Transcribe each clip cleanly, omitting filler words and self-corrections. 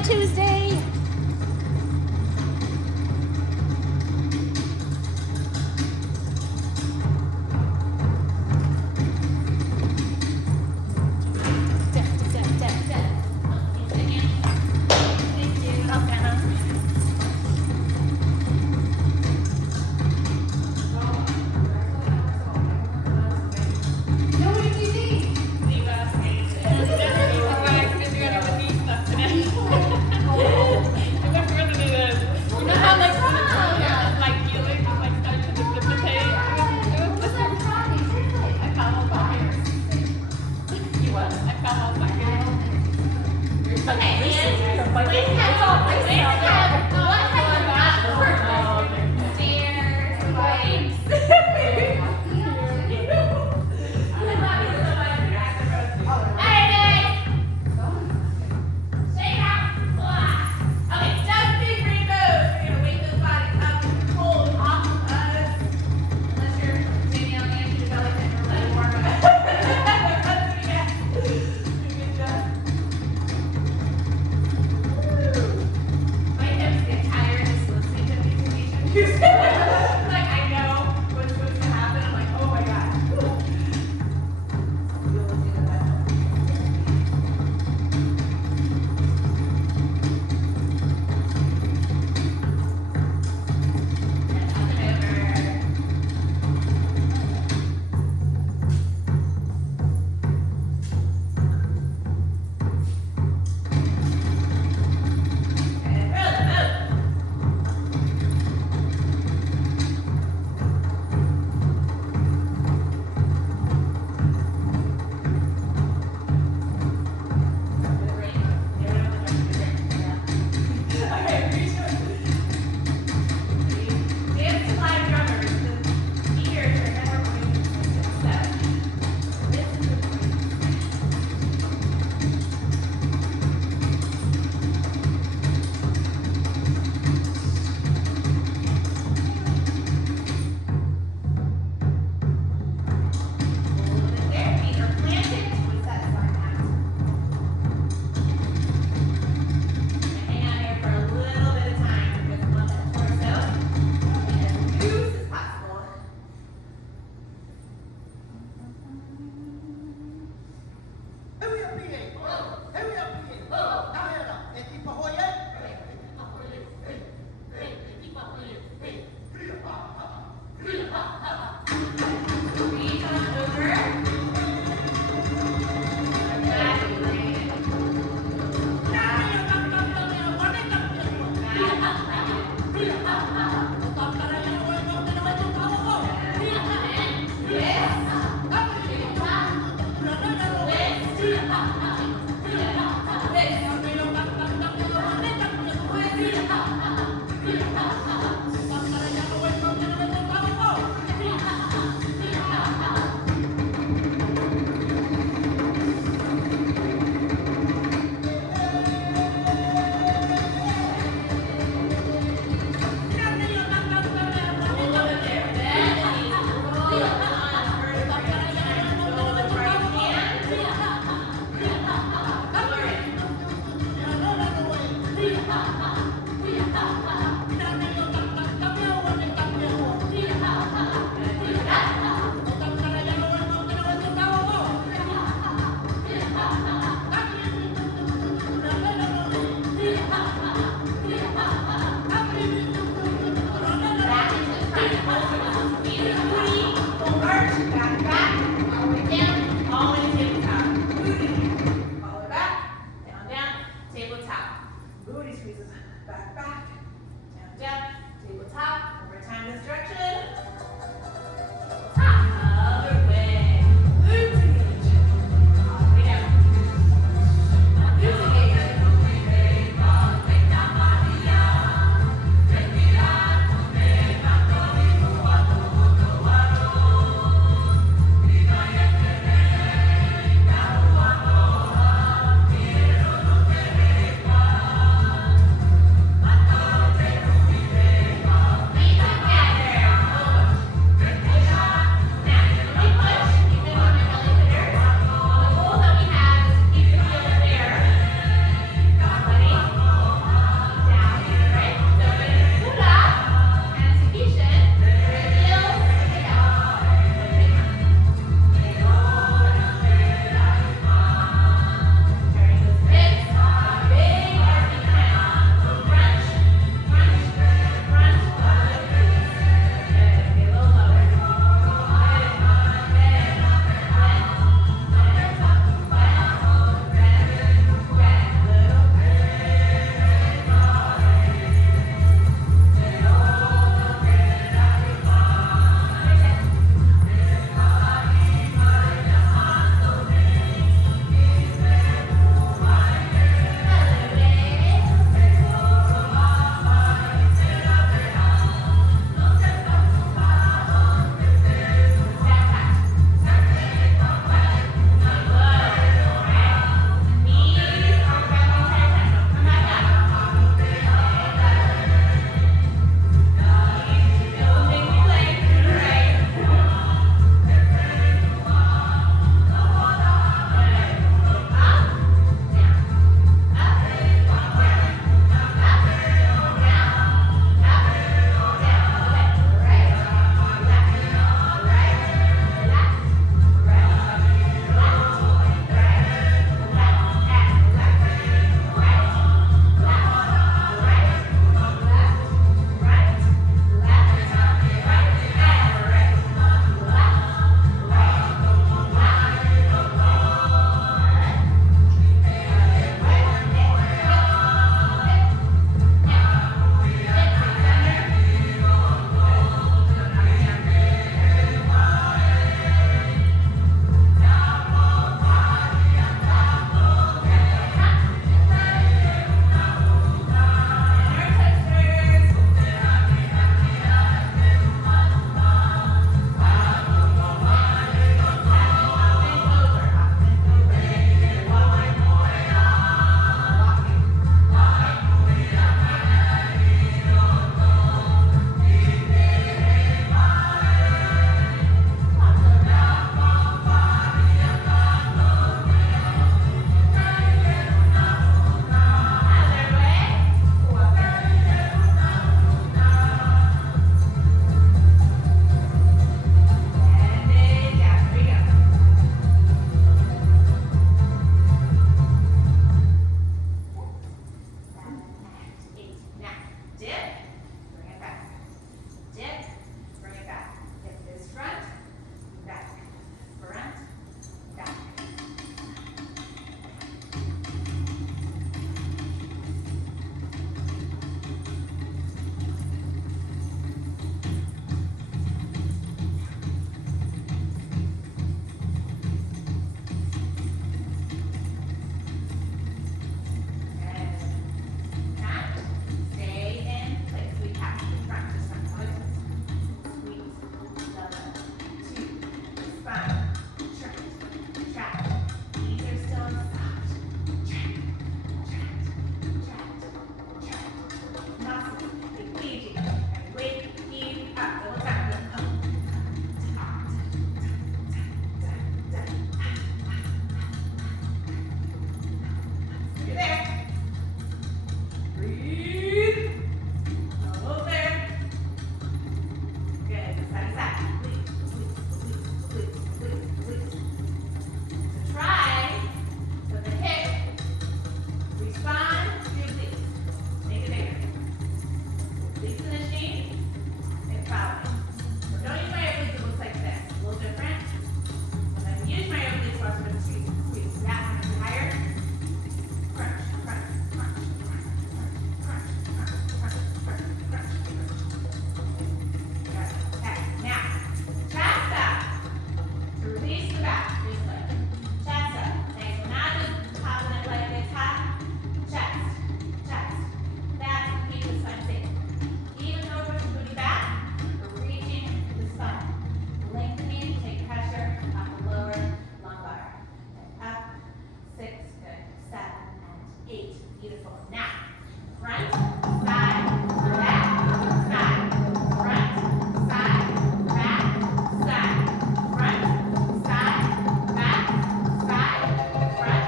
Happy Tuesday. front, side, back, side, front, side, back, side, front, side, back, side, front,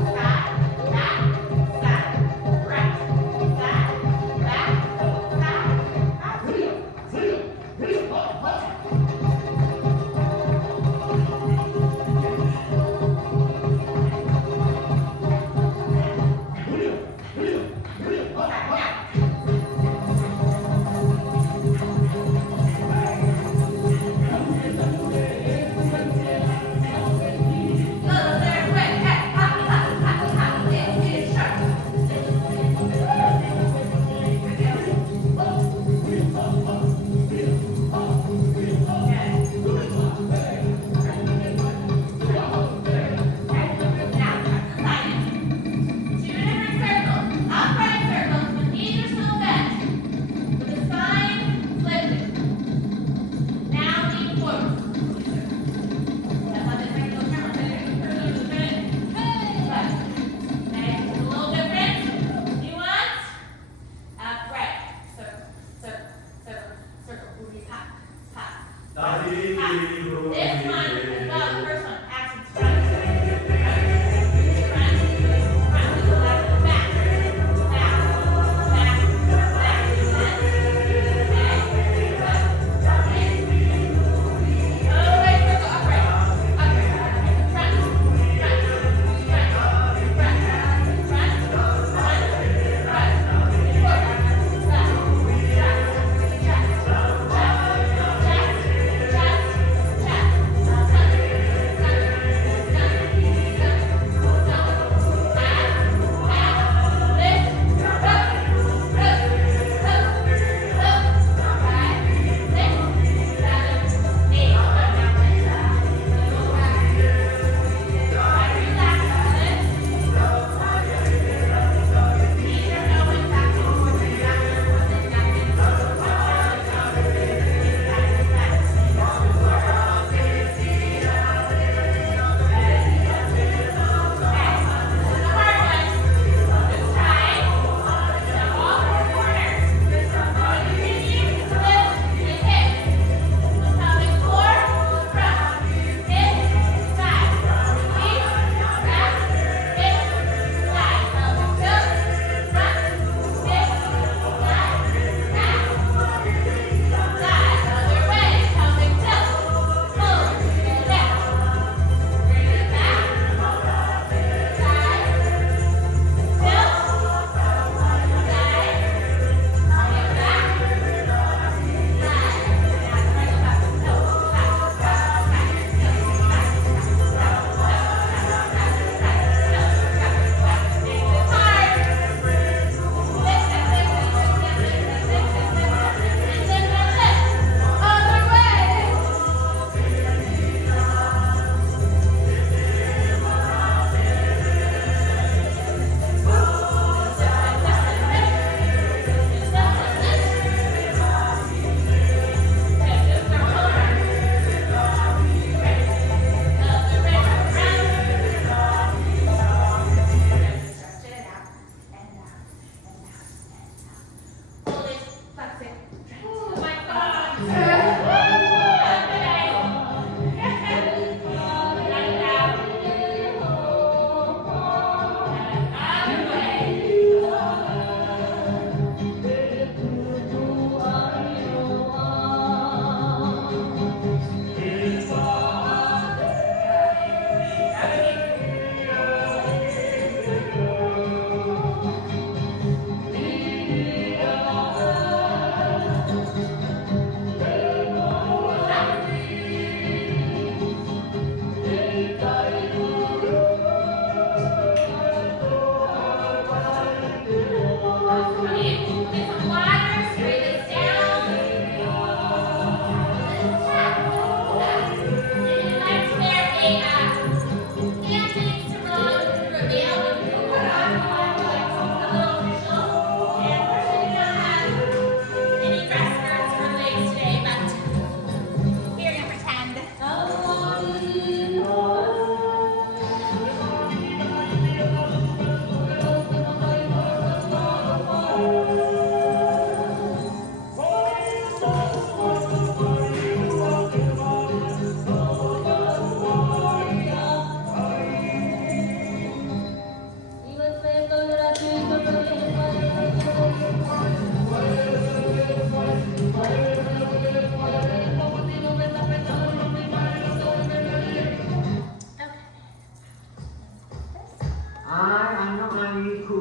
side, back, side, front, side, back, side.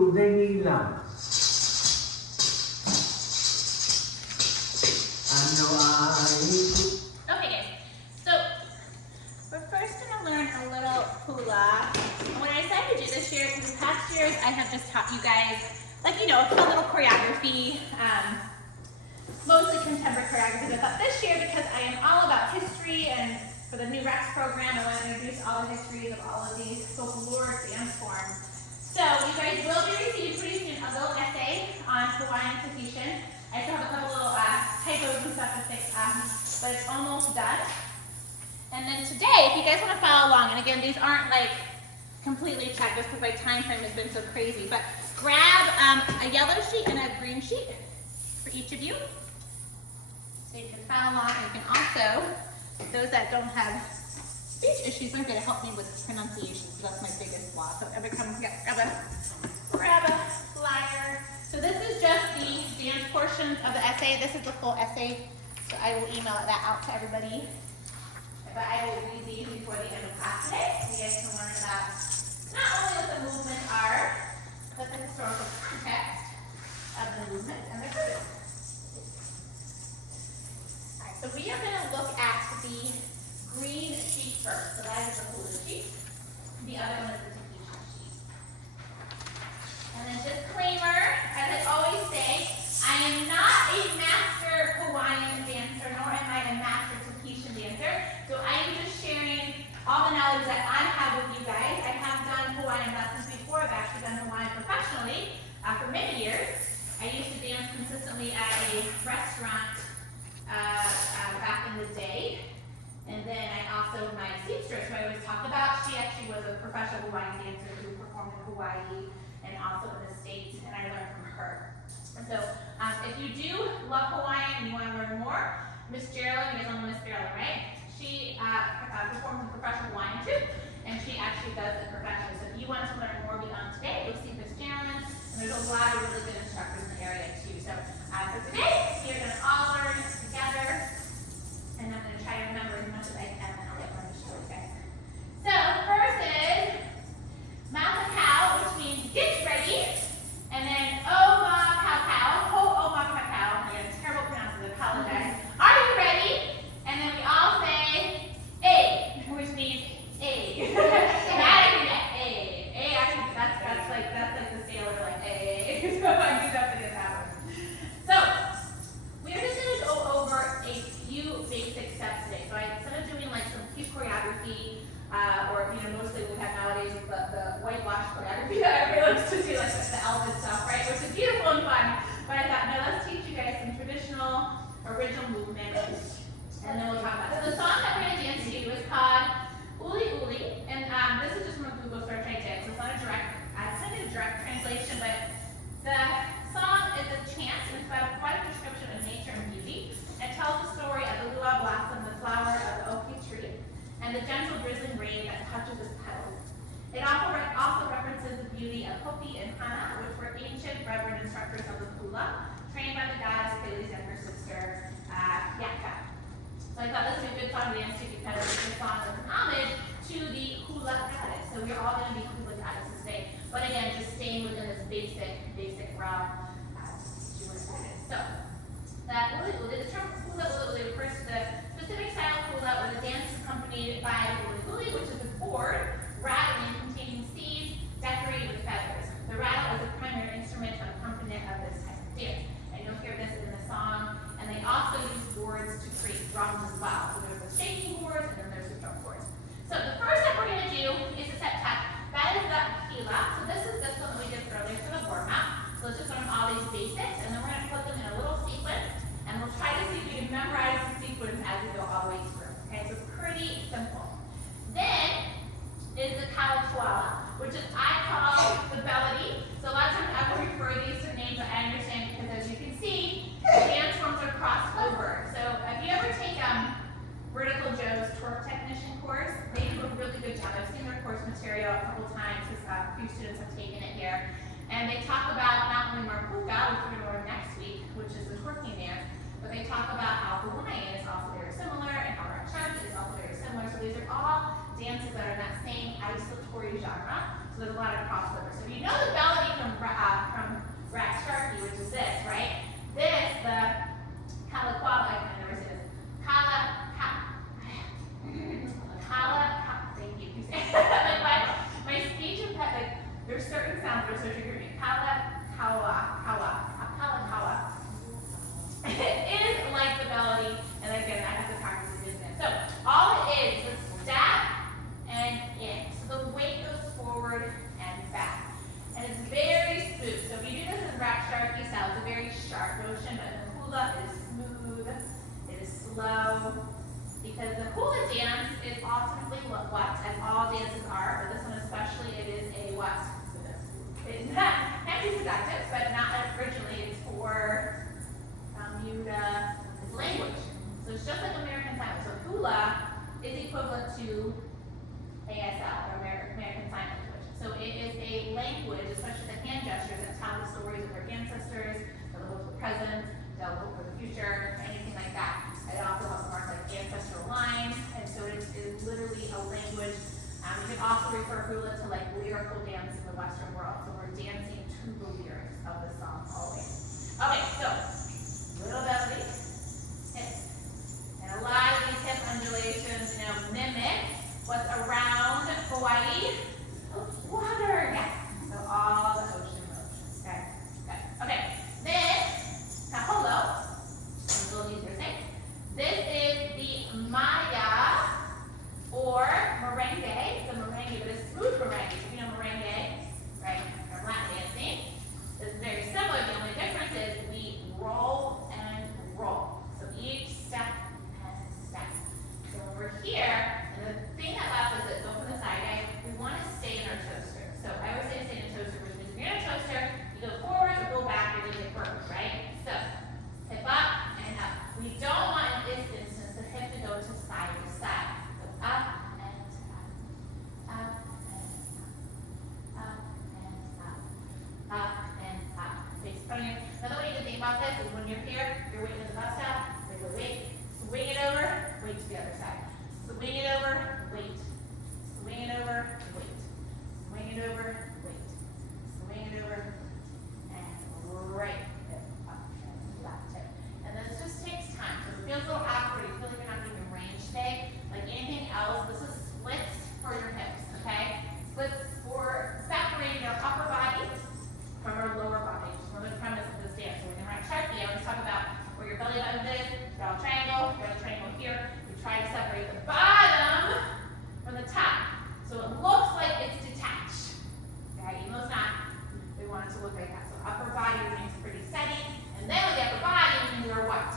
tunay nila. Ano ay... Okay guys, so we're first going to learn a little hula. And what I decided to do this year, because the past years I have just taught you guys, like, you know, a fun little choreography, mostly contemporary choreography. I thought this year, because I am all about history and for the new Rex program, I want to introduce all the histories of all of these folkloric dance forms. So you guys will be producing a little essay on Hawaiian Tahitian. I still have a couple little typos and stuff to fix, but it's almost done. And then today, if you guys want to follow along, and again, these aren't like completely checked just because my time frame has been so crazy, but grab a yellow sheet and a green sheet for each of you. So you can follow along, and you can also, those that don't have speech issues are going to help me with pronunciation, because that's my biggest flaw. So everybody come, grab a flyer. So this is just the dance portion of the essay. This is the full essay, so I will email that out to everybody. But I will read these before the end of class today, so you guys can learn about not only what the movements are, but the historical context of the movement and the purpose. All right, so we are going to look at the green sheet first. So that is the Hula sheet. The other one is the Tahitian sheet. And then disclaimer, as I always say, I am not a master Hawaiian dancer, nor am I a master Tahitian dancer. So I am just sharing all the knowledge that I have with you guys. I have done Hawaiian lessons before. I've actually done Hawaiian professionally for many years. I used to dance consistently at a restaurant back in the day. And then I also, my seamstress, who I always talk about, she actually was a professional Hawaiian dancer who performed in Hawaii and also in the States, and I learned from her. And so if you do love Hawaiian and you want to learn more, Miss Geraldine, you guys all know Miss Geraldine, right? She performs in professional Hawaiian too, and she actually does it professionally. So if you want to learn more beyond today, you'll see Miss Geraldine, and there's a lot of really good instructors in the area too. So for today, you're going to all learn together, and I'm going to try to remember as much as I can, and I'll get one to show you guys. So the first is Makakau, which means get ready, and then Omakakau, Omakakau. I got a terrible pronunciation, I apologize. Are you ready? And then we all say A, which means A. That's the sailor, like A. So I do that for that one. So we're just going to go over a few basic steps today. So instead of doing like some cute choreography, or mostly we have nowadays the whitewash choreography that everybody likes to do, like the Elvis stuff, right? Which is beautiful and fun. But I thought, no, let's teach you guys some traditional, original movements, and then we'll talk about it. So the song that we're going to dance to is called Uli Uli, and this is just from a Google search I did. So it's not a direct translation, but the song is a chant, and it's about quite a description of nature and beauty. It tells the story of the Hula blossom, the flower of the oak tree, and the gentle drizzling rain that touches its petals. It also references the beauty of Hopi and Hana, which were ancient reverend instructors of the Hula, trained by the goddess Pele's younger sister, Yaka. So I thought this would be a good song to dance to because this song is an homage to the Hula goddess. So we're all going to be Hula goddesses today. But again, just staying within this basic realm. So that the term Hula Uli refers to the specific style of hula where the dance is accompanied by Uli, which is a board rattling containing seeds decorated with feathers. The rattle is a primary instrument and accompaniment of this type of dance. And you'll hear this in the song. And they also use boards to create drums as well. So there's the shaking boards and then there's the drum boards. So the first step we're going to do is a set tap. That is the Hula. So this is this one that we did earlier for the warm-up. So let's just learn all these basics, and then we're going to put them in a little sequence, and we'll try to see if we can memorize the sequence as we go all the way through. Okay, so it's pretty simple. Then wrap sharky style. It's a very sharp motion, but the hula is smooth, it is slow, because the hula dance is ultimately what, as all dances are, but this one especially, it is a what? It's not, can be seductive, but not originally. It's for you to, it's language. So it's just like American Sign Language. So hula is equivalent to ASL, or American Sign Language. So it is a language, especially the hand gestures, that tell the stories of their ancestors, the hope for the present, the hope for the future, anything like that. It also helps mark like ancestral lines, and so it is literally a language. You can also refer hula to like lyrical dance in the Western world. So we're dancing to the lyrics of the song always. Okay, so little belly, hips, and a lot of these hip undulations, mimic what's around Hawaii. Water, yes. So all the ocean motions. Okay, good. Okay, then kaholo. It's a little easier to say. This is the Maya or merengue. It's a merengue, but it's smooth merengue. So you know merengue, right? Or Latin dancing. It's very similar. The only difference is we roll and roll. So each step and step. So when we're here, and the thing that allows us to go from the side, guys, we want to stay in our toaster. So I always say stay in a toaster, which means if you're in a toaster, you go forward or go back, you're going to get burped, right? So hip up and up. We don't want in this instance the hip to go to side to side. So up and up, up and up, up and up, up and up. Face front of you. Another way to think about this is when you're here, you're waiting at the bus stop, there's a wait, swing it over, wait to the other side. Swing it over, wait. Swing it over, wait. Swing it over, wait. Swing it over, and right hip up and left hip. And then this just takes time. So it feels a little awkward. You feel like you're not getting range today. Like anything else, this is splits for your hips, okay? Splits for separating your upper body from your lower body. Just remember the premise of this dance. So when you're on Sharky, I always talk about where your belly button is, draw a triangle, here. You try to separate the bottom from the top. So it looks like it's detached. Okay, even though it's not, we want it to look like that. So upper body remains pretty steady. And then with the upper body, we do our what?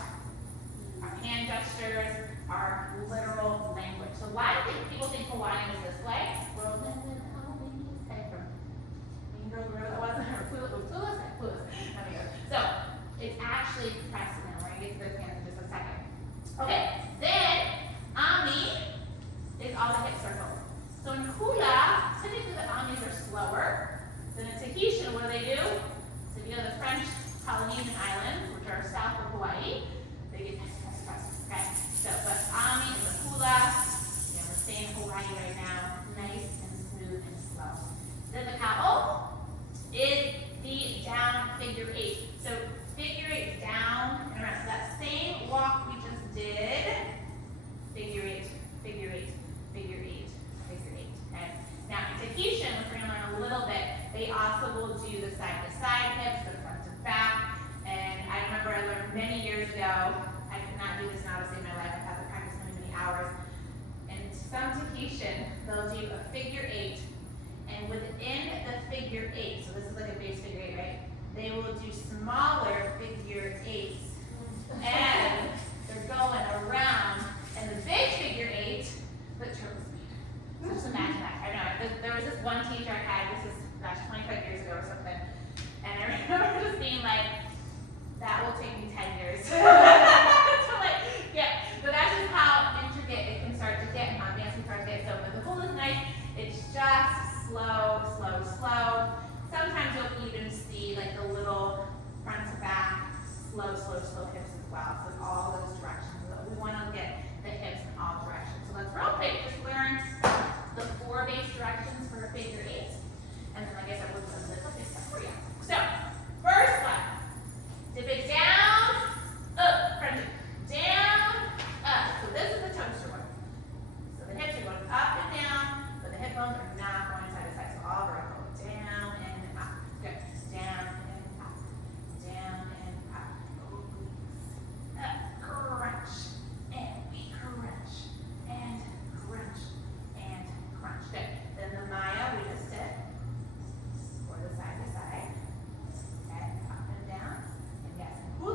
Our hand gestures, our literal language. So a lot of people think Hawaiian is this way. Well, then, okay, from Mean Girls, whatever that was, or Clueless. So it's actually compressed now. We're going to get to those hands in just a second. Okay, then Ami is all the hip circles. So in hula, typically the Amis are slower. Then in Tahitian, what do? So if you know the French Polynesian islands, which are south of Hawaii, they get press. Okay. So, but Ami is the hula. We're staying in Hawaii right now, nice and smooth and slow. Then the kao is the down figure eight. So figure eight down and around. So that same walk we just did, figure eight, figure eight, figure eight, figure eight. Okay. Now in Tahitian, which we're going to learn a little bit, they also will do the side to side hips, the front to back. And I remember I learned many years ago, I could not do this now to save my life. I've had to practice many hours. And some Tahitian, they'll do a figure eight, and within the figure eight, so this is like a base figure eight, right? They will do smaller figure eights. And they're going around, and the big figure eight, but turtle speed. So just imagine that. I know, there was this one teacher I had, this is, 25 years ago or something, and I remember just being like, that will take me 10 years. So that's just how intricate it can start to get and how advanced we start to get. So, but the hula is nice, it's just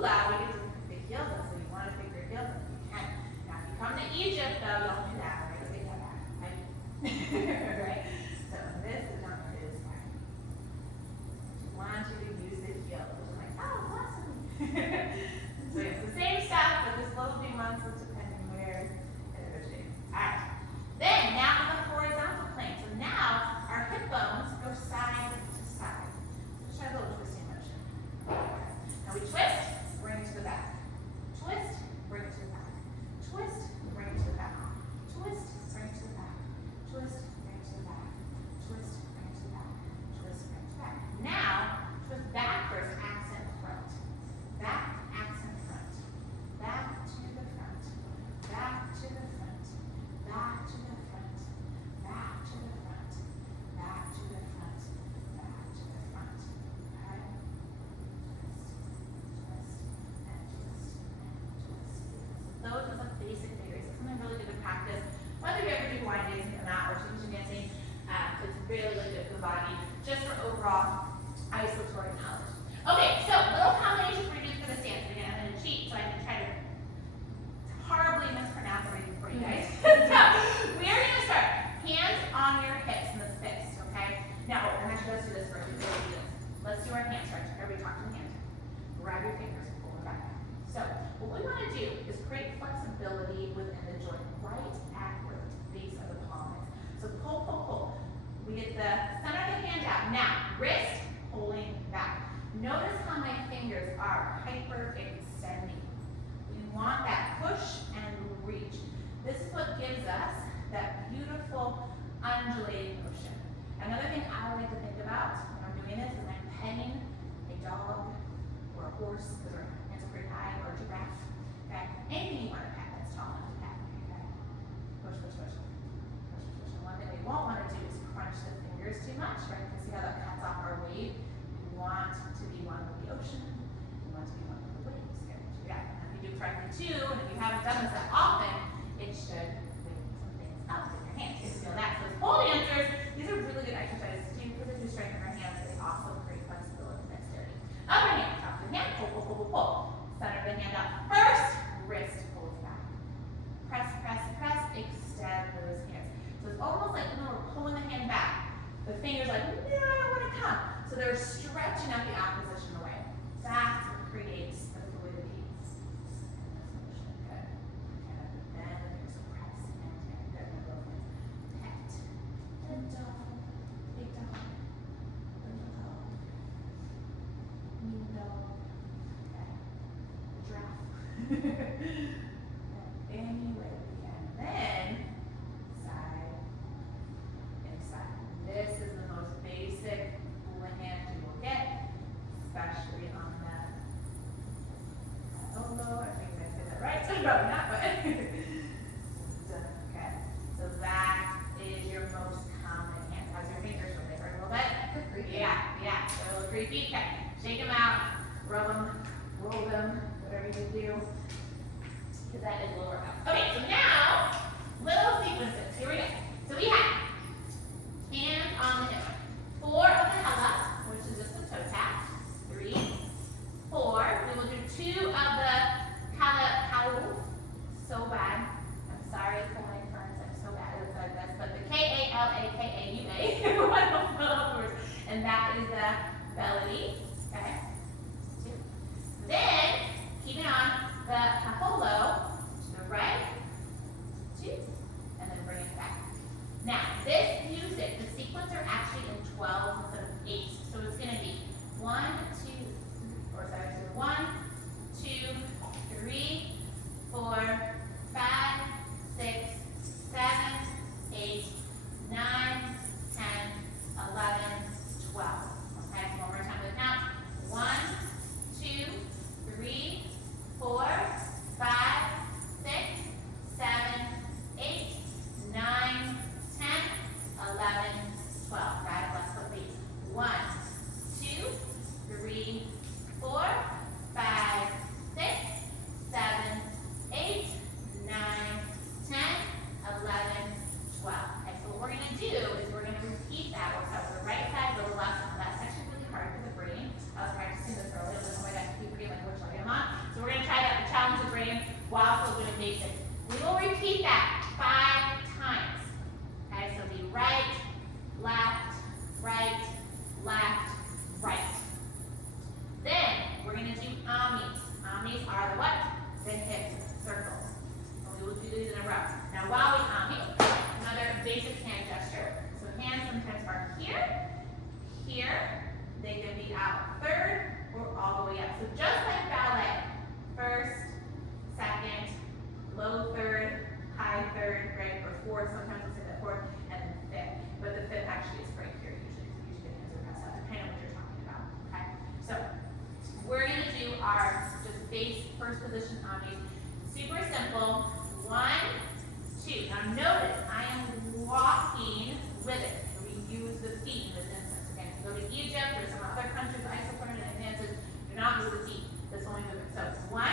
Hula, we get to pick the heels up. So you want to pick your heels up, you can. Now, if you come to Egypt, though, don't do that. Right? Okay, have that. Right? Right? So this is not what it is. I want you to use the heels. I'm like, oh, awesome. So it's the same stuff, but this little nuances depending where it originates. All right. Then, now on the horizontal plane. So now, our hip bones go side to side. Let's try a little twisting motion. Now we twist, bring it to the back. Twist, bring it to the back. Twist, bring it to the back. Twist, bring it to the back. Twist, bring it to the back. Twist, bring it to the back. Twist, bring it to the back. Now, twist back first, accent front. Back, accent front. Back to the front. Back to the front. Back to the front. Back to the front. Back to the front. Back to the front. Okay? Twist, and twist, and twist. Those are the basic figures. It's something really good to practice. Whether you ever do winding or not, or teaching dancing, it's really, really good for the body, just for overall isolatory knowledge. Okay, so little combinations we're going to do for this dance. Again, I'm going to cheat so I can try to horribly mispronounce everything for you guys. So we are going to start hands on your hips in the fist, okay? Now, I'm actually let's do this first. Let's do our hand stretch. Everybody talk to the hand. Grab your fingers and pull them back. So what we want to do is create flexibility within the joint right at where the base of the palm is. So pull, pull, pull. We get the center of the hand out. Now, wrist pulling back. Notice how my fingers are hyperextending. We want that push and reach. This is what gives us that beautiful undulating motion. Another thing I like to think about when I'm doing this is I'm petting a dog or a horse because our hands are pretty high, or a giraffe. Okay? Anything you want to pet that's tall enough to pet. Okay? Push, push, push. Push, push, push. And one thing we won't want to do is crunch the fingers too much, right? You can see how that cuts off our wave. We want to be one with the ocean. We want to be one with the waves. Okay? Yeah. And if you do correctly too, and if you haven't done this that often, it should wake some things up in your hands. You can feel that. So as pole dancers, these are really good exercises too, because they do strengthen our hands. They also create flexibility and dexterity. Upper hand, top of the hand, pull, pull, pull, pull, pull. Center of the hand up first, wrist pulls back. Press, press, press, extend those hands. So it's almost like when we're pulling the hand back, the fingers like, no, I don't want to come. So they're stretching out the opposition away. That's what creates the fluidity. Good. And then there's a press and good. And both hands. Pet. Good dog. Big dog. Little dog. Mean dog. Okay. Giraffe. Any way we can. Then side and side. This is the most basic hula hand you will get, especially on that elbow. I think I said that right. Probably not, but okay. So that is your most common hand. How's your fingers? Will they hurt a little bit? Yeah, yeah. So a little creepy. Okay. Shake them out, rub them, roll them, whatever you do. Because that is lower out. Okay, so now, little sequences. Here we go. So we have hands on the hip. 4 of the Hula, which is just the toe tap. 3, 4. We will do 2 of the Kala. So bad. I'm sorry, Hawaiian friends. I'm so bad at this. But the Kalakaua. One of the words. And that is the belly. Okay. 2. Then, keep it on the Kaholo to the right. 2. And then bring it back. Now, this music, the sequence are actually in 12 instead of 8 So we're going to try that to challenge the brain while still doing basic. We will repeat that 5 times. Okay, so be right, left, right, left, right. Then we're going to do amis. Amis are the what? The hip circles. And we will do these in a row. Now while we ami, another basic hand gesture. So hands sometimes are here, here. They can be out third or all the way up. So just like ballet, first, second, low third, high third, right? Or fourth, sometimes we'll say that fourth, and then fifth. But the fifth actually is right here usually. Usually the hands are pressed up, depending on what you're talking about. Okay? So we're gonna do our just base first position amis. Super simple. 1, 2. Now notice I am walking with it. So we use the feet in this instance. Okay, so go to Egypt or some other countries, isopreneur dances, do not move the feet. That's only movement. So 1,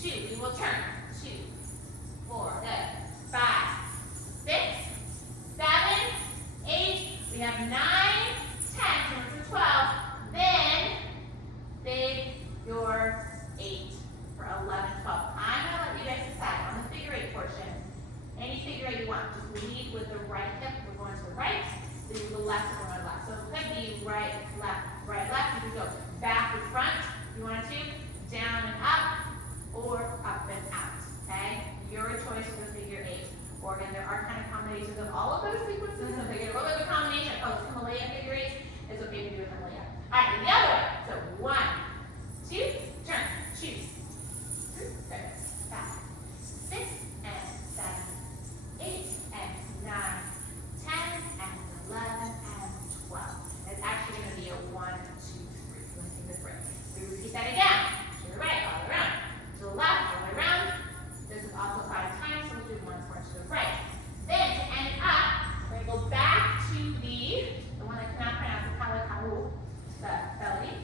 2. We will turn. 2, 4, good. 5, 6, 7, 8. We have 9, 10. Turn to 12. Then figure 8 for 11, 12. I'm gonna let you guys decide on the figure 8 portion. Any figure 8 you want. Just lead with the right hip. We're going to the right. Then the left, we're going to the left. So it could be right, left, right, left. You can go back or front if you want to. Down and up, or up and out. Okay? Your choice for the figure 8. Or again, there are kind of combinations of all of those sequences. So if they get a little bit of a combination, oh, it's Himalaya figure 8. It's okay to do it Himalaya. All right, the other way. So 1, 2, turn, choose. 3, 4, 5, 6, and 7, 8, and 9, 10, and 11, and 12. It's actually going to be a 1, 2, 3. Let's take this break. We repeat that again. To the right, all the way around. To the left, all the way around. This is also 5 times, so we'll do 1 more to the right. Then to end up, we're going to go back to the one I cannot pronounce, the kalakahu, the belly.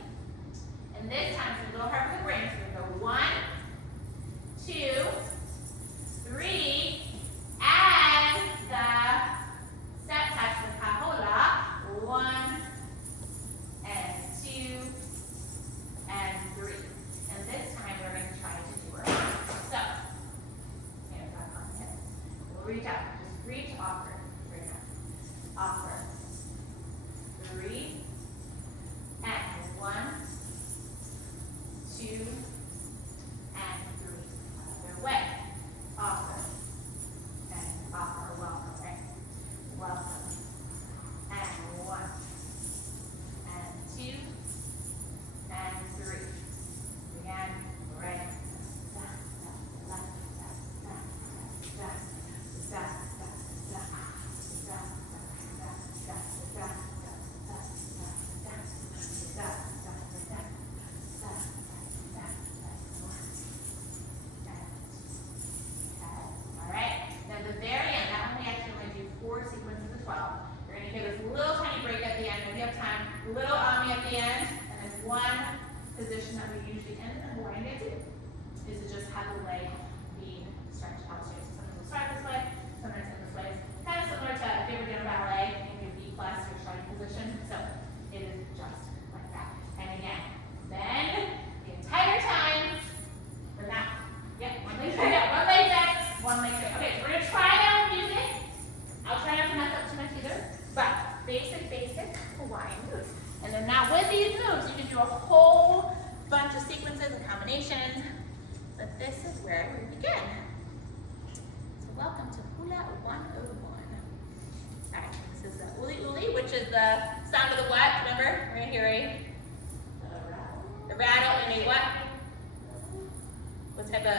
And this time, it's a little hard for the brain, so we're going to go 1, 2, 3, and the step touch, the kahula. 1, and 2, and 3. And this time, we're going to try to do our arms. So, hands back on the hips. We'll reach out. Just reach, offer. Bring it up. Offer. 3, and 1, 2, and 3. Other way. Offer. And offer. Welcome. Right? Welcome. And 1, and 2, and 3. Again. Right. Little ami at the end, and then one position that we usually end in Hawaiian dance is to just have the leg being stretched out straight. So sometimes we'll start this way, sometimes end this way. It's kind of similar to if you ever done ballet and you B plus or starting position. So it is just like that. And again, then the entire time, but now, yep, one leg straight, yeah, one leg back, one leg straight. Okay, so we're gonna try that with music. I'll try not to mess up too much either, but basic Hawaiian moves. And then now with these moves, you can do a whole bunch of sequences and combinations, but this is where we begin. So welcome to Hula 101. All right, this is the uli uli, which is the sound of the what? Remember, we're gonna hear the rattle and a what? What type of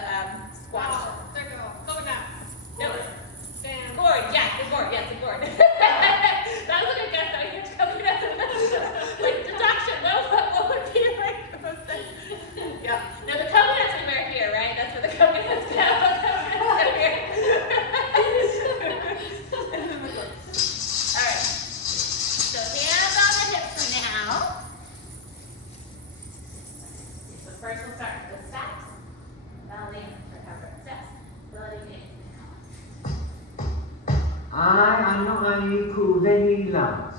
squash? Circle. Go down. No. Stand. Gourd, yes, the gourd, yes, the gourd. That was a good guess, though. You have to come with deduction. No, what would be like the most thing? Yeah. No, the coconuts we wear here, right? That's where the coconuts go. Coconuts go here. All right. So hands on the hips for now. So first we'll start with the steps. Belly and recover. Steps. Belly and Ano ay kuvenila?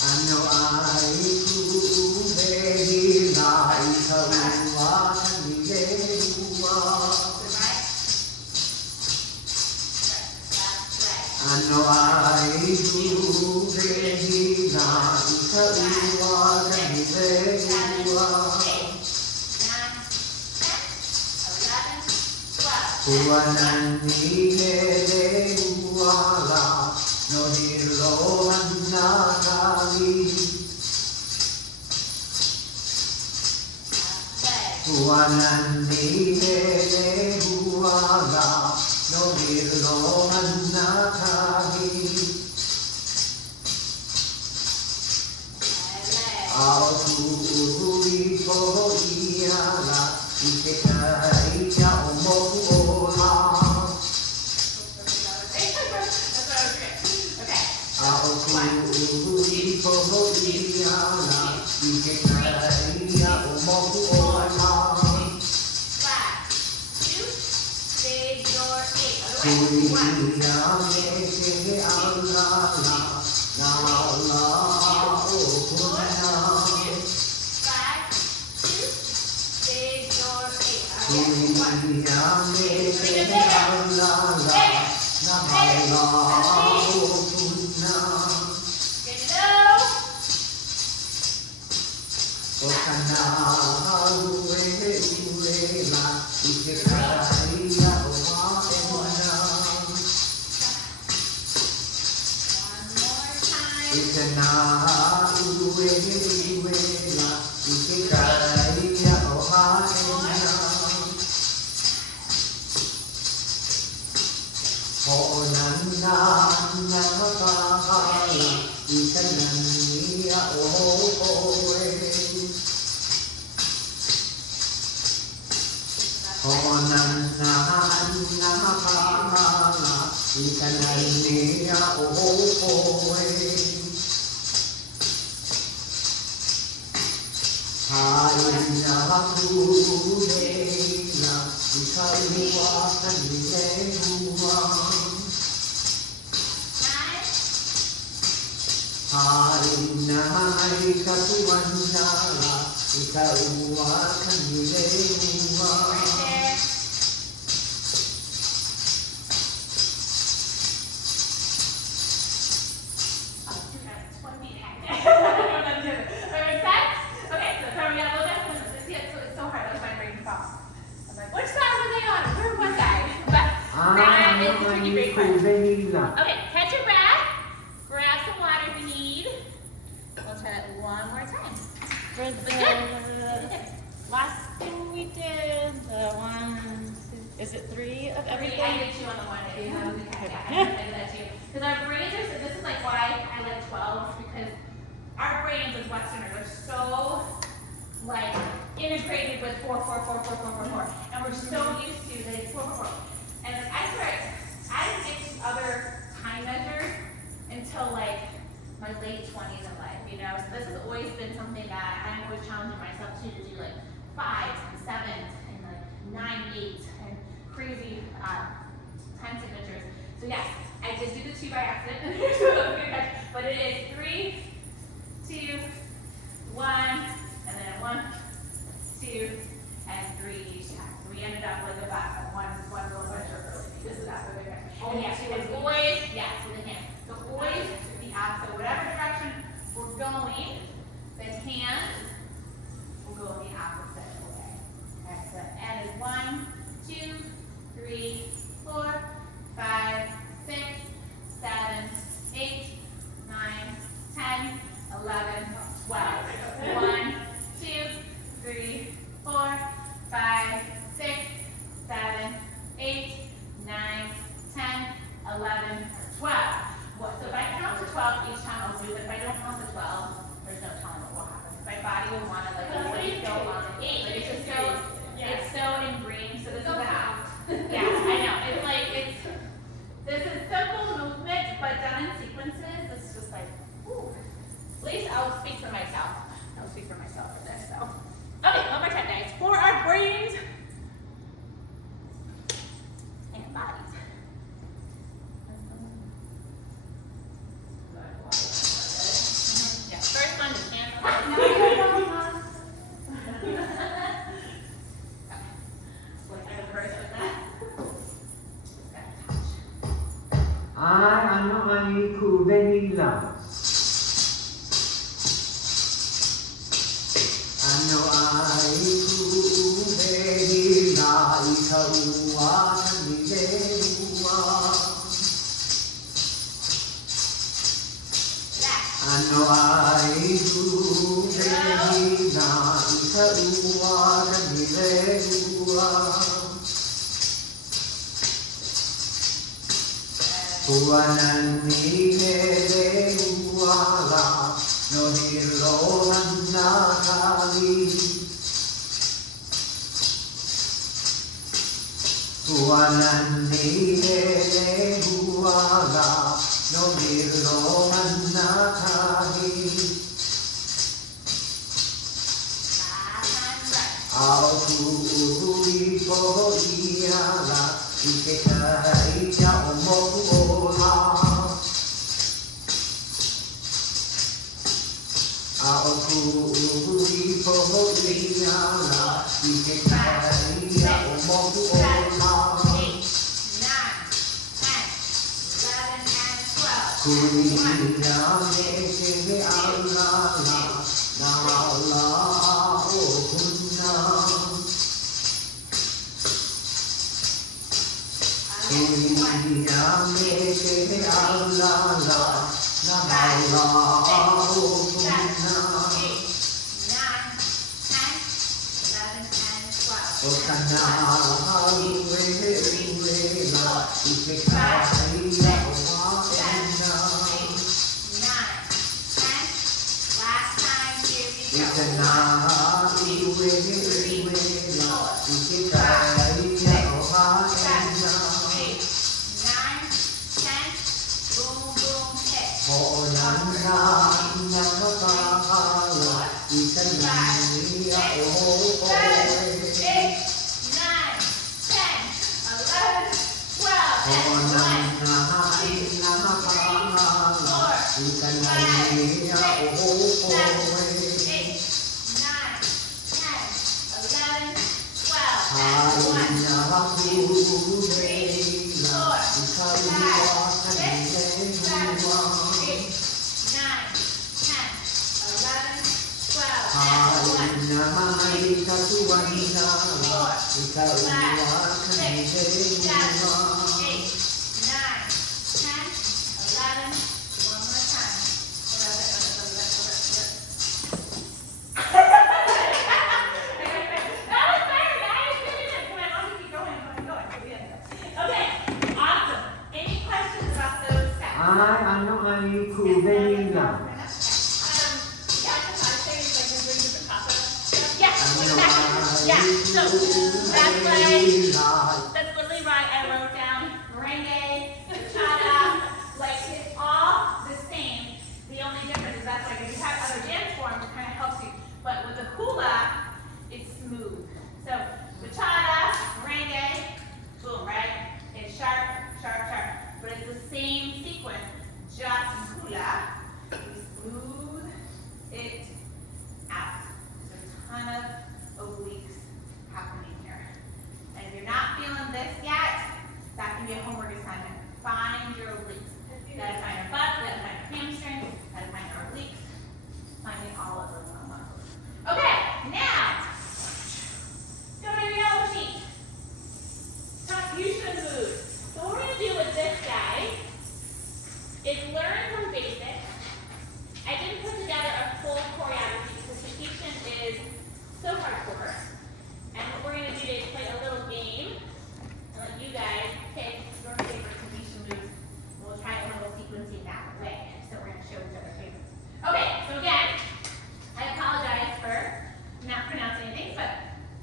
Ano ay Okay, catch your breath. Grab some water if you need. We'll try that one more time. For the last thing we did, the one, is it 3 of everything? I did 2 on the one day. I did that too. Because our brains are, this is like why I like 12, because our brains as Westerners are so like integrated with 4, 4, 4, 4, 4, 4, 4. And we're so used to like 4, 4, 4. And like, I swear, I didn't get to other time measures until like my late 20s in life, you know? So this has always been something that I'm always challenging myself to do like 5s and 7s and like 9, 8 and crazy time signatures. So yes, I did do the 2 by accident, but it is 3, 2, 1, and then 1, 2, and 3 each time. So we ended up like about one little measure early. This is after the guy. And yes, it was always, yes, with the hand. So always the opposite. Whatever direction we're going, the hand will go the opposite way. Excellent. And it's 1, 2, 3, 4, 5, 6, 7, 8, 9, 10, 11, 12. 1, 2, 3, 4, 5, 6, 7, 8, 9, 10, 11, 12. What? So if I count to 12 each time, I'll do it. If I don't count to 12, there's no telling what will happen. My body will want to like always go on to 8. Like it's just so, it's so ingrained. So this is how. Yeah, I know. It's like this is simple movement, but done in sequences. It's just like, ooh. At least I'll speak for myself. I'll speak for myself for this. So, okay, one more time, guys. For our brains and bodies. Yeah, first one to stand up. No. Like I first with that. I am vanilla. Ua Kanilea Ano ai Hula Ua Kanilea Kuanani Lele Uala No Hiro Nakali Kuanani Lele Uala No Hiro Nakali Ao Tui Po Iala Ike kai cha omola Ao kui po liana Ike kai cha omola Kui yame ke ala na ala o kunna Kui yame ke ala na ala o kunna O kana uwe la Ike kai ya o maena Ike na uwe la Ike kai ya o maena O nana ina makakala Ike na ya o oe That's literally right. I wrote down merengue, bachata, like it's all the same. The only difference is that's like if you have other dance forms, it kind of helps you. But with the hula, it's smooth. So bachata, merengue, boom, right? It's sharp, sharp, sharp. But it's the same sequence, just hula. We smooth it out. There's a ton of obliques happening here. And if you're not feeling this yet, that can be a homework assignment. Find your obliques. You gotta find your butt, you gotta find your hamstring, you gotta find your obliques. Finding all of those little muscles. Okay, now, go to your yellow sheet. Contribution moves. So what we're gonna do with this guy is learn from basics. I didn't put together a full choreography because vacation is so hardcore. And what we're going to do is play a little game and let you guys pick your favorite completion moves. We'll try a little sequencing that way. So we're going to show each other favorites. Okay, so again, I apologize for not pronouncing anything, but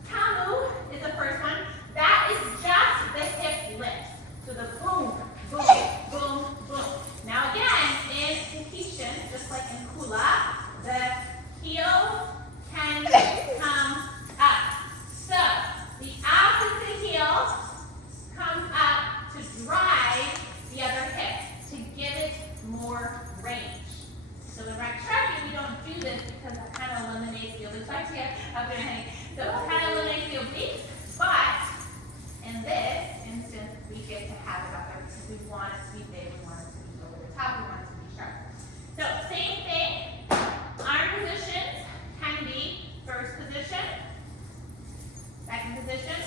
Tamu is the first one. That is just the hip lift. So the boom, boom, boom, boom. Now again, in completion, just like in hula, the heel can come up. So the opposite heel comes up to drive the other hip, to give it more range. So in right striking, we don't do this because that kind of eliminates the obliques. Back together, up there, honey. So it kind of eliminates the obliques, but in this instance, we get to have it up there because we want it to be big, we want it to be over the top, we want it to be sharp. So same thing, arm positions can be first position, second position,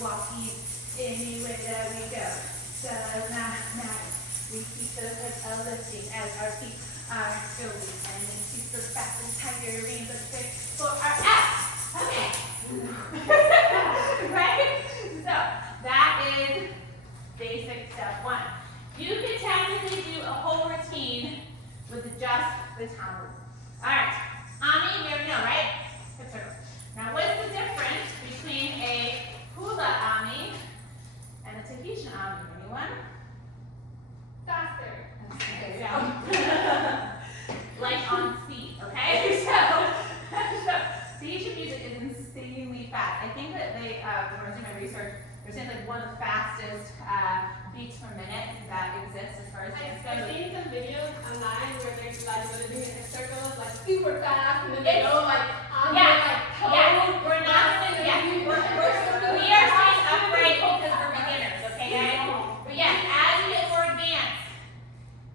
walkies anywhere that we go. Does not matter. We keep the hips lifting as our feet are going, and then keep the back and tiring, but straight for our abs. Okay. Right? So that is basic step one. You can technically do a whole routine with just the tongue. All right. Ami, we already know, right? Hip circles. Now, what's the difference between a Hula Ami and a Tahitian Ami? Anyone? Faster. Okay, so, like on speed, okay? So Tahitian music is insanely fast. I think that they, when I was doing my research, they're saying like one of the fastest beats per minute that exists as far as dance goes. I've seen some videos online where they're like doing it in circles, like super fast, and then they go like on Yeah, their like toes. yeah, we're not gonna, yeah, we are staying upright because we're beginners, okay guys? But yes, as you get more advanced,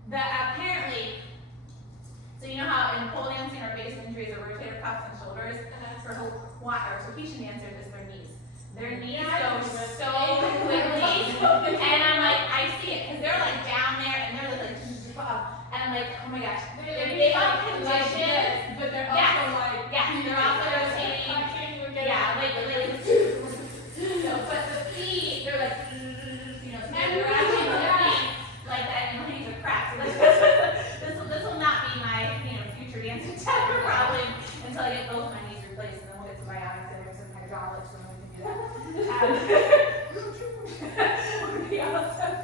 apparently, so you know how in pole dancing our biggest injuries are rotator cuffs and shoulders? For Tahitian dancers, it's their knees. Their knees go so quickly, and I'm like, I see it, because they're like down there, and they're like, and I'm like, oh my gosh, they're big on condition, but they're yeah, also like, yeah, they're also rotating, yeah, like, so, but the feet, they're like, you know, so they're actually moving like that, and my knees are cracked, so this will not be my, you know, future dancing technique probably, until I get both my knees replaced, and then we'll get some biotics and some hydraulics, and then we can do that. Would be awesome.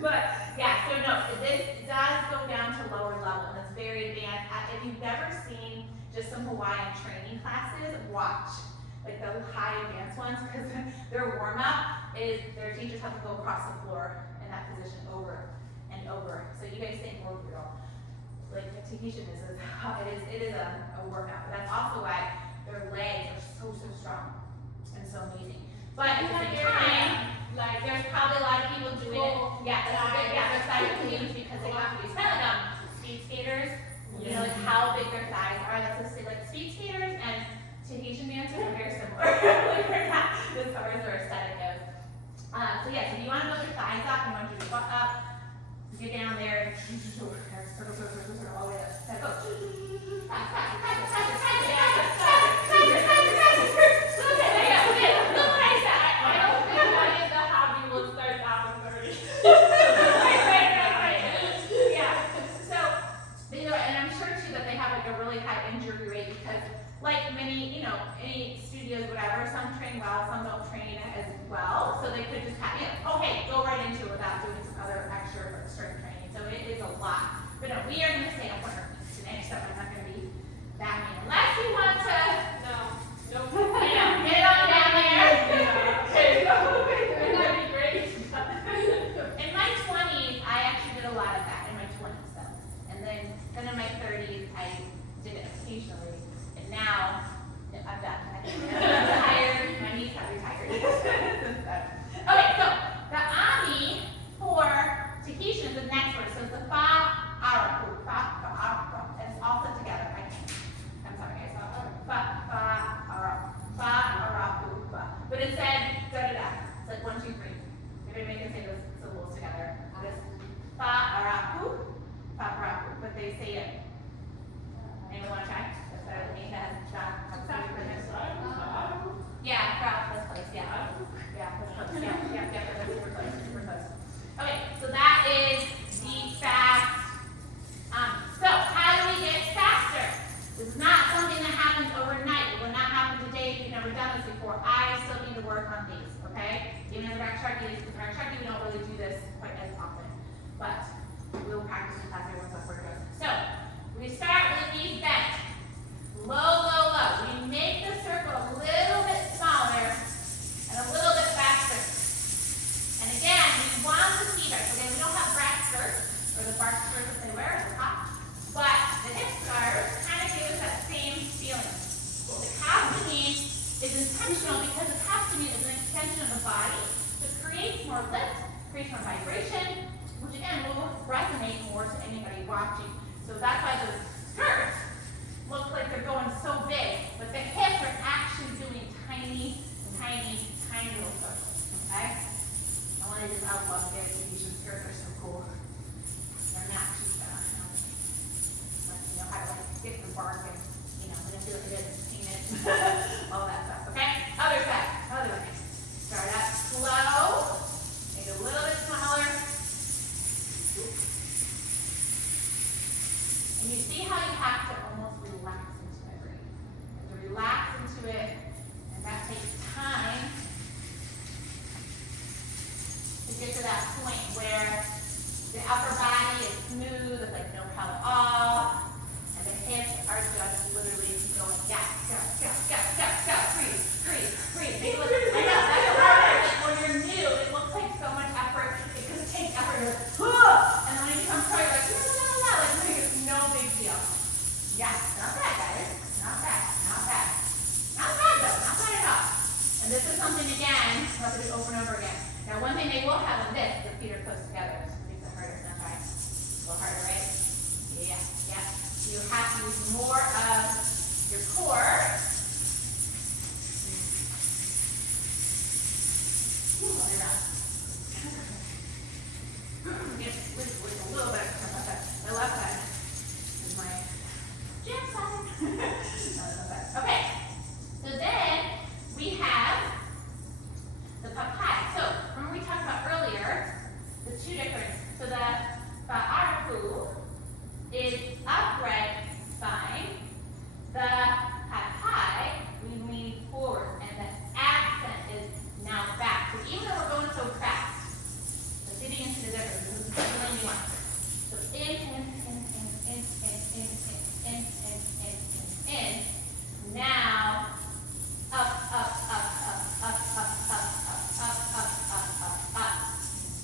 But yeah, so no, this does go down to lower level, and it's very advanced. If you've never seen just some Hawaiian training classes, watch like the high advanced ones, because their warm up is their teachers have to go across the floor in that position over and over. So you guys think we're real. Like Tahitian is a workout. But that's also why their legs are so strong and so amazing. But at the same time, like there's probably a lot of people doing it. Yeah, their thighs are huge because they have to use kind of like speed skaters. You know, like how big their thighs are. That's like speed skaters and Tahitian dancers are very similar. Like they're not as far as their aesthetic goes. So yeah, so if you want to build your thighs up, you want to do your butt up, get down there, circle all the way up. Go. Like many, you know, any studios, whatever, some train well, some don't train as well, so they could just have, you know, okay, go right into it without doing some other extra like strength training. So it is a lot. But no, we are going to stay on corner today, so I'm not going to be that mean. Unless you want to, you know, get it on down there. That'd be great. In my 20s, I actually did a lot of that in my 20s, though. And then in my 30s, I did it occasionally. Now, I'm done. I'm tired. My knees have retired. Okay, so the Ami for Tahitian is the next word. So it's the fa-arapu. Fa-arapu. And it's all put together. I'm sorry, guys. Fa-arapu. Fa-arapu. But it said da-da-da. It's like 1, 2, 3. Maybe they can say those syllables together. This fa-arapu. Fa-arapu. But they say it. Anyone want to try? Yeah, this place, yeah. Yeah, this place, yeah, that's super close. Okay, so that is the fast. So how do we get faster? This is not something that happens overnight. It will not happen today if you've never done this before. I still need to work on these, okay? Even in the rec sharky, we don't really do this quite as often. But we'll practice in class every once in a while where it goes. So we start with these bent. Low, low, low. We make the circle a little bit smaller and a little bit faster. And again, we want the feet right. Okay, we don't have bra skirts or the bark skirts that they wear at the top, but the hip scarves kind of give us that same feeling. The captaining is intentional because the captaining is an extension of the body to create more lift, creates more vibration, which again will resonate more to anybody watching. So that's why those skirts look like they're going so big, but the hips are actually doing tiny little circles. I love their Tahitian skirts, they're so cool. They're not cheap, but you know how to like get the bark and manipulate it and paint it, all that stuff. Okay? Other side, other way. Start out slow, make it a little bit smaller. And you see how you have to almost relax into it, right? You have to relax into it, and that takes time to get to that point where the upper body is smooth, it's like no power off, and the hips are just literally going gas, breathe. Take a look. I know, that's the hard part. Like when you're new, it looks like so much effort. It could take effort. You're like, whoa! And then when you become pro, you're like, like it's no big deal. Yeah, not bad, guys. Not bad. Not bad though. Not bad at all. And this is something, again, you have to do over and over again. Now, one thing they will have in this, their feet are close together, so it makes it harder. That's right. A little harder, right? Yeah. You have to use more of your core. Hold your mouth. Get a little bit of my left side is my jam side. Okay. So then we have the papai. So remember we talked about earlier the two different. So the pa'arapu is upright spine. The papai, we lean forward, and the accent is now back. So even though we're going so fast, let's get into the difference. This is the feeling you want. So in. Now up.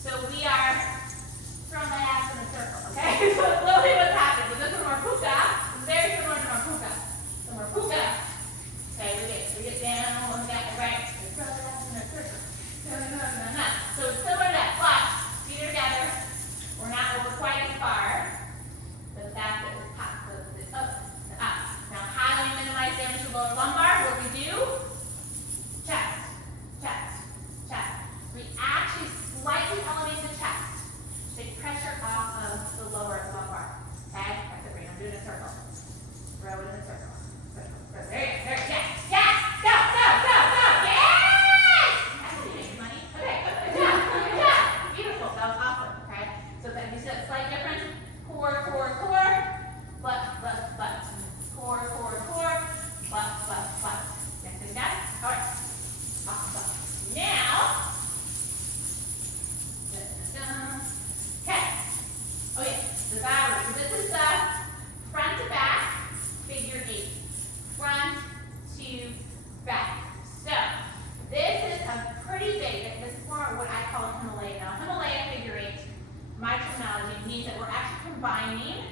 So we are throwing my ass in a circle, okay? So it's literally what's happening. So this is more puka. It's very similar to more puka. So more puka. Okay, we get down, one down, right? We throw our ass in a circle. No. So it's similar to that, but feet are together. We're not over quite as far. The back is pop, so it's up, up. Now, how do we minimize damage to the lower lumbar? What we do? Chest. We actually slightly elevate the chest. Take pressure off of the lower lumbar. Okay? That's it, I'm doing a circle. Throw it in a circle. There you go. Yes! Go! Yes! That's how you make money. Okay, good job. Beautiful. That was awesome. Okay? So then you see that slight difference. Core. Butt. Core. Butt. Yes. All right. Awesome. Now, okay. The battery. So this is the front to back figure 8. Front to back. So this is a pretty big. This is more what I call a Himalaya. Now, Himalaya figure 8, my terminology means that we're actually combining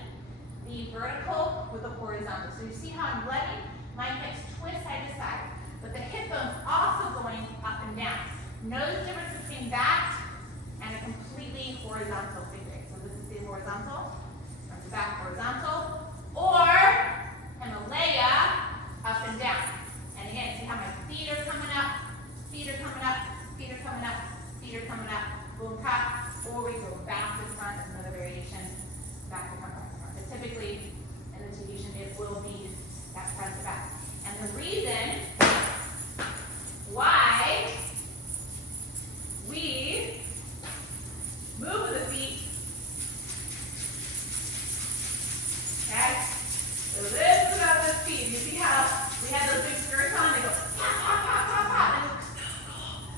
the vertical with the horizontal. So you see how I'm letting my hips twist side to side, but the hip bone's also going up and down. Notice the difference between that and a completely horizontal figure 8. So this is the horizontal, front to back horizontal, or Himalaya, up and down. And again, see how my feet are coming up, boom, cut, or we go back to front, another variation, back to front. But typically, in the Tahitian, it will be that front to back. And the reason why we move the feet, okay? So this is about the feet. You see how we have those big skirts on? They go pop.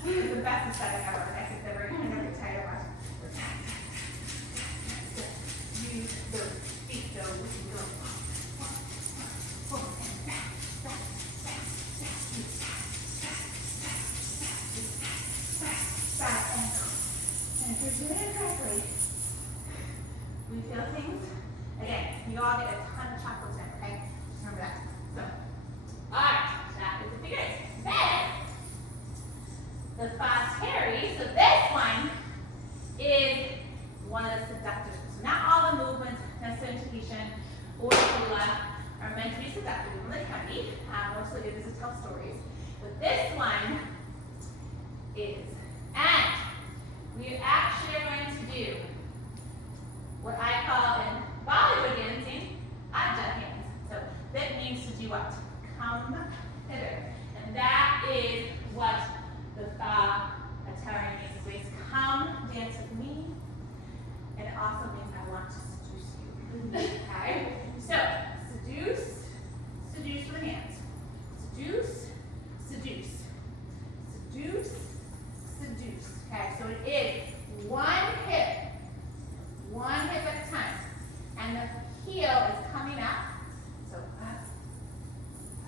This is the best aesthetic ever. I think that we're going to get tired of us. Use those feet though. We can go forward and back. And if you're doing it correctly, we feel things. Again, you all get a ton of chocolates in, okay? Just remember that. So, alright, that is the figure 8. Then, the Fateri, so this one is one of the seductive. So not all the movements necessarily in Tahitian or Hula are meant to be seductive, even though they can be. Mostly it is to tell stories. But this one is, and we actually ways. Come dance with me. And it also means I want to seduce you. Okay? So, seduce, seduce with hands. Seduce, seduce, seduce, seduce. Okay, so it is one hip at a time. And the heel is coming up. So up,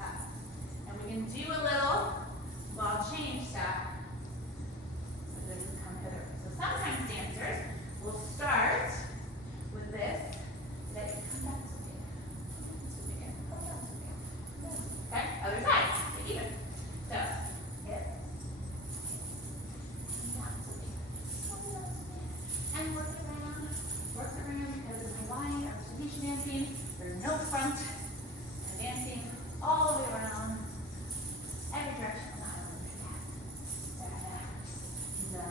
up. And we can do a little ball change step. So this is come hither. So sometimes dancers will start with this. Let it come back to the again. Come down to the okay, other side. Stay even. So hip. Come down to the and work around because in Hawaii or Tahitian dancing, there's no front and dancing all the way around every direction on the island. Da, da, da, da.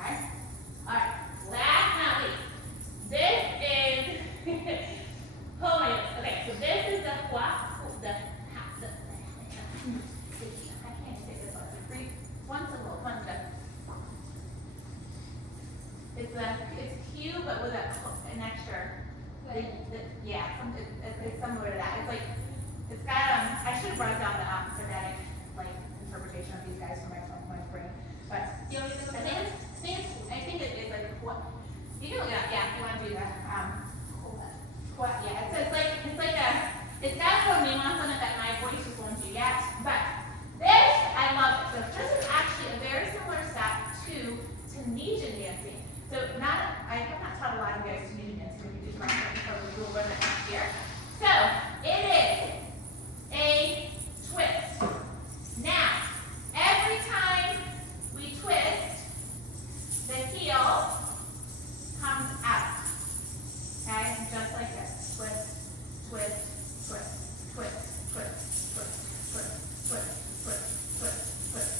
Okay? Alright, last but not least. This is homemade. Okay, so this is the I can't say this one syllable, one step. It's Q, but with an extra. Yeah, it's similar to that. It's like it's got I should have brought down the phonetic interpretation of these guys from my brain, but I think it is like what you can look it up. Yeah, if you want to do that. Yeah, it's got some nuance on it that my voice just won't do yet. But this I love it. So this is actually a very similar step to Tunisian dancing. So I have not taught a lot of you guys Tunisian dancing. We do we'll learn that next year. So it is a twist. Now, every time we twist, the heel comes out. Okay, just like this. Twist, twist, twist, twist, twist, twist, twist, twist, twist, twist, twist.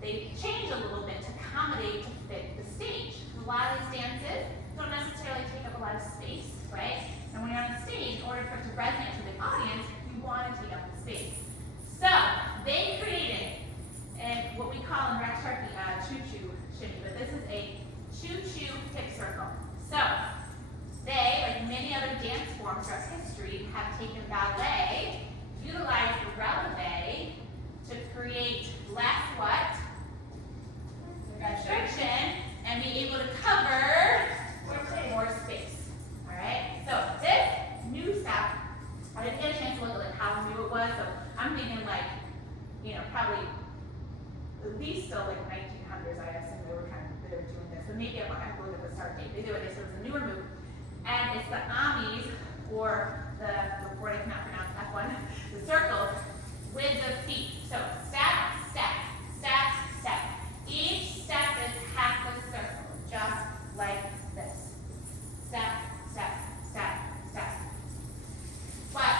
They change a little bit to accommodate to fit the stage. A lot of these dances don't necessarily take up a lot of space, right? And when you're on the stage, in order for it to resonate to the audience, you want to take up the space. So they created what we call in Rex Sharkey choo-choo shimmy, but this is a choo-choo hip circle. So they, like many other dance forms throughout history, have taken ballet, utilized the releve to create less what? Restriction, and be able to cover more space. All right. So this new step, I didn't get a chance to look thinking like, you know, probably at least still like 1900s, I assume they were doing this, but maybe I have to look at the start date. They do it, so it's a newer move. And it's the Amis, or the word I cannot pronounce, F1, the circles, with the feet. So step, step, step, step. Each step is half a circle, just like this. Step, step, step, step. But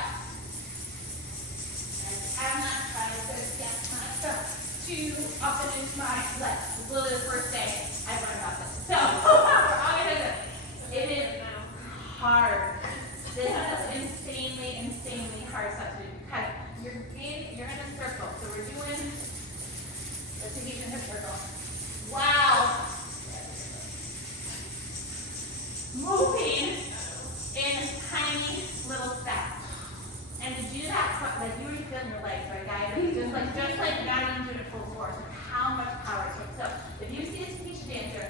I'm not trying to get myself too up and into my legs. It's literally the first day I learned about this. So, we're all gonna do this. It is hard. This is insanely, insanely hard stuff to do because you're in a circle. So we're doing the Tahitian hip circle. Wow. Moving in tiny little steps. And to do that, like you already feel in your legs, right guys? Like, just like not even doing it full force, like how much power it takes. So if you see a Tahitian dancer,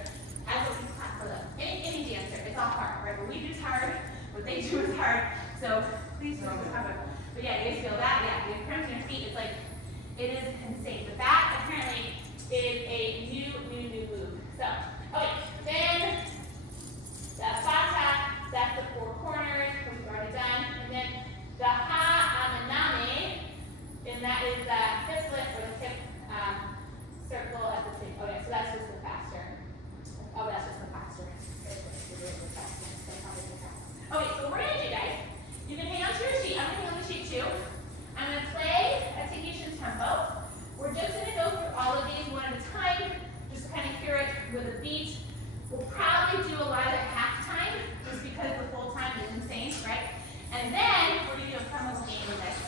as what we clap for them, any dancer, it's all hard, right? What we do is hard, what they do is hard. So please don't have it. But yeah, you guys feel that? Yeah, the cramps in your feet, it's like, it is insane. But that apparently is a new move. So, okay, then the fata, that's the four corners, which we've already done. And then the ha-amaname, and that is the hip lift or the hip circle at the same. Okay, so that's just the faster. Oh, that's just the faster. Okay, so what we're gonna do, guys, you can hang on to your sheet. I'm gonna hang on the sheet too. I'm gonna play a Tahitian tempo. We're just gonna go through all of these one at a time, just kind of hear it with a beat. We'll probably do a lot of it half time, just because the full time is insane, right? And then we're gonna do a promo game with this.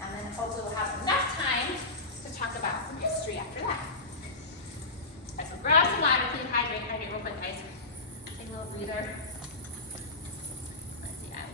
And then hopefully we'll have enough time to talk about some history after that. All right, so grab some water, please hydrate real quick, guys. Take a little breather. Let's see, I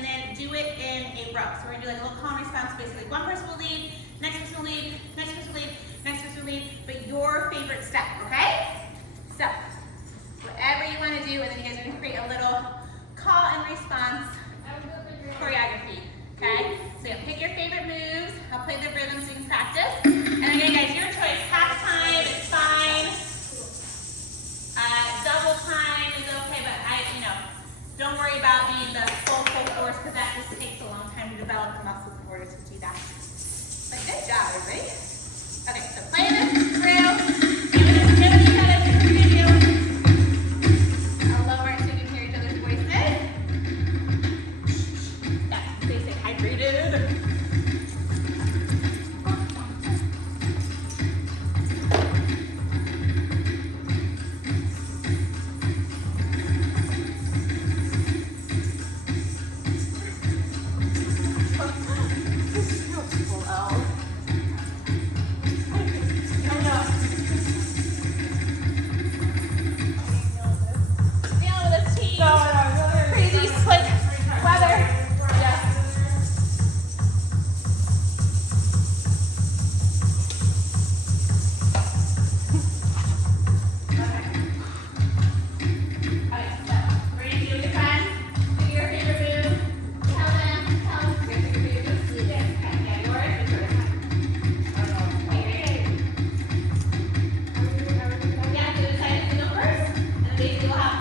and then do it in a row. So we're gonna do like a little call and response. Basically, one person will lead, next person will lead, next person will lead, next person will lead, but your favorite step, okay? So, whatever you want to do, and then you guys are gonna create a little call and response choreography, okay? So you'll pick your favorite moves. I'll play the rhythm so you can practice. And again, guys, your choice. Half time, it's fine. Double time is okay, but don't worry about being the full force because that just takes a long time to develop the muscles in order to do that. But good job, everybody. Okay, so play this through. Give it each other to preview. I'll lower it so you can hear each other's voices. That's basic hydrated. We'll have